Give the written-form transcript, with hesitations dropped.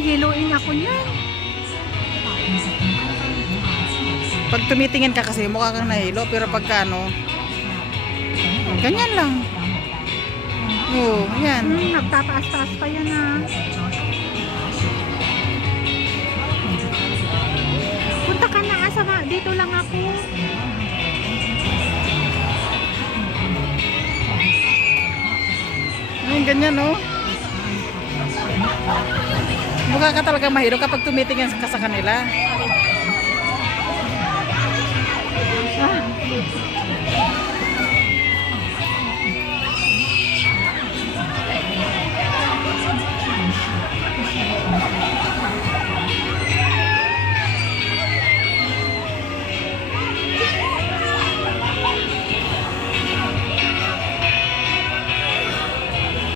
hihiluin ako niyan. Pag tumitingin ka kasi mukha kang nahilo, pero pagka ano, ganyan lang. Oo, yan. Nagtataas-taas pa yan ah. Punta ka na asa ka. Dito lang ako. Ayun, ganyan, oh. Mukha ka talaga mahilo kapag tumitingin ka sa kanila. Ah.